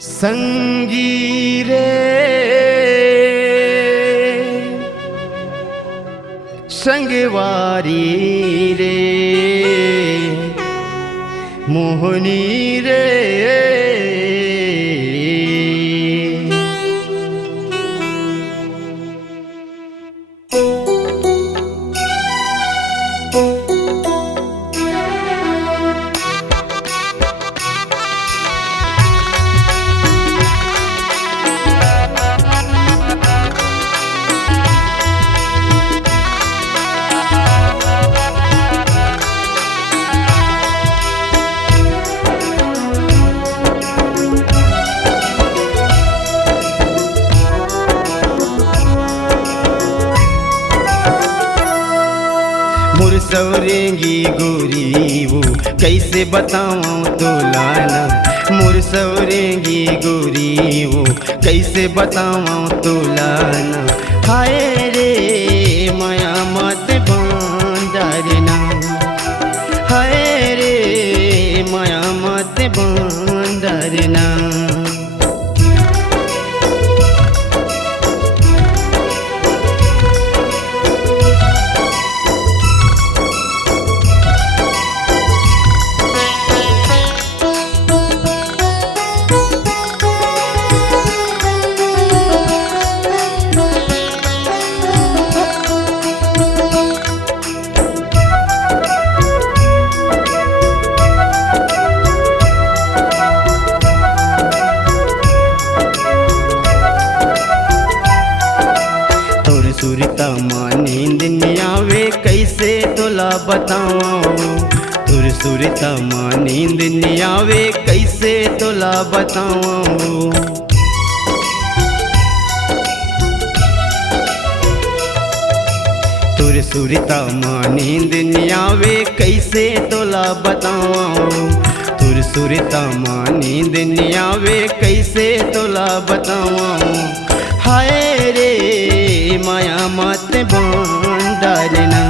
संगी रे संगवारी रे मोहनी रे मोर सवरेंगी गोरी वो कैसे बताऊं तो लाना। मोर सवरेंगी गोरी वो कैसे बताऊं तो लाना। हाय रे माया मत बांधरना। हाय रे माया मत बांधरना। सुरता माँ नींद नहीं आवे कैसे तोला बताऊं। तुर सुरता माँ नींद नहीं आवे कैसे तोला बताऊं। तुर सुरता माँ नींद नहीं आवे कैसे तोला बताऊं। तुर सुरता माँ नींद नहीं आवे कैसे तोला बताऊं। हाय रे माया मत बांधरना।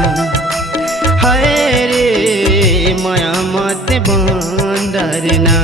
हाय रे माया मत बांधरना।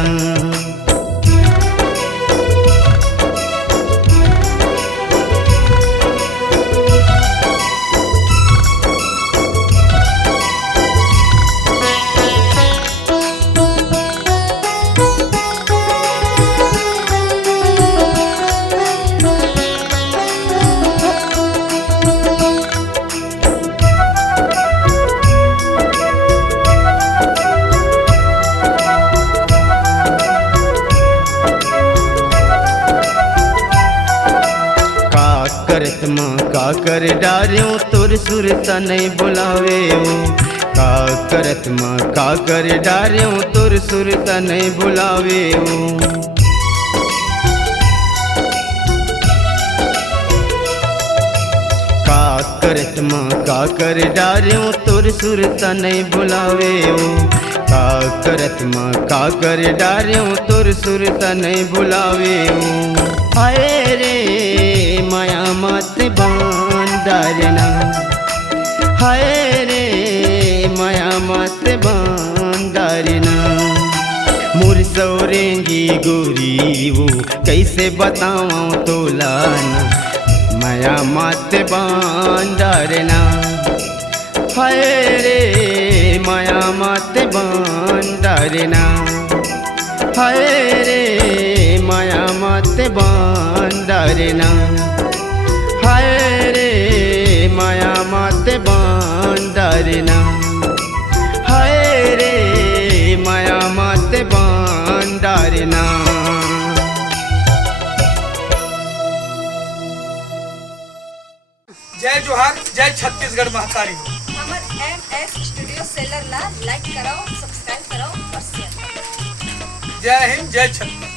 करत माँ का कर डार्यों तुर सुरता नहीं बुलावे हो। का करत माँ का कर डार्यों तुर सुरता नहीं बुलावे हो। का करत माँ का कर डार्यों तुर सुरता नहीं बुलावे हो। का करत माँ का कर डार्यों तुर सुरता नहीं बुलावे हो। हाय रे माया मत बांधरना। हाय रे माया मत बांधरना। मोर सवरेंगी गोरी वो कैसे बताऊं तो लाना। माया मत बांधरना। हाय रे माया मत बांधरना। हाय रे माया मत बांधरना। हाय रे माया मत बांधरना। हाय रे माया मत बांधरना। जय जोहार, जय छत्तीसगढ़ महतारी। हमर MS स्टूडियो सेलर ला लाइक कराओ, सब्सक्राइब कराओ और शेयर कराओ। जय हिंद, जय छत्तीसगढ़।